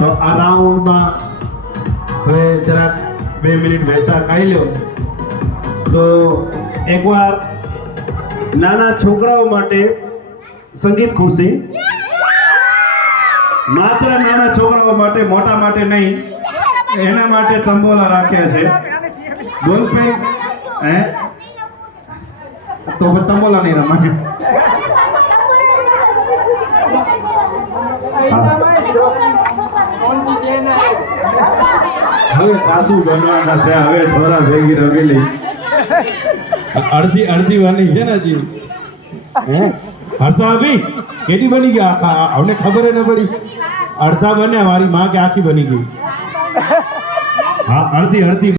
તો આ રાઉન્ડમાં હવે જરાક 2 મિનિટ ભેંસા ખાઈ લો તો એકવાર નાના છોકરાઓ માટે સંગીત ખુરશી, માત્ર નાના છોકરાઓ માટે, મોટા માટે નહીં, એના માટે તંબોલા રાખ્યા છે. બોલપેન હે તો તંબોલા નહીં રમાય. હવે સાસુ બનવાના છે, હવે થોડા ભેગી રમેલી અડધી વાની છે ને હજી. હર્ષા ભાઈ કેટી બની ગયા? અમને ખબર ન પડી. અડધા બન્યા, મારી માં કે આખી બની ગઈ. હા, અડધી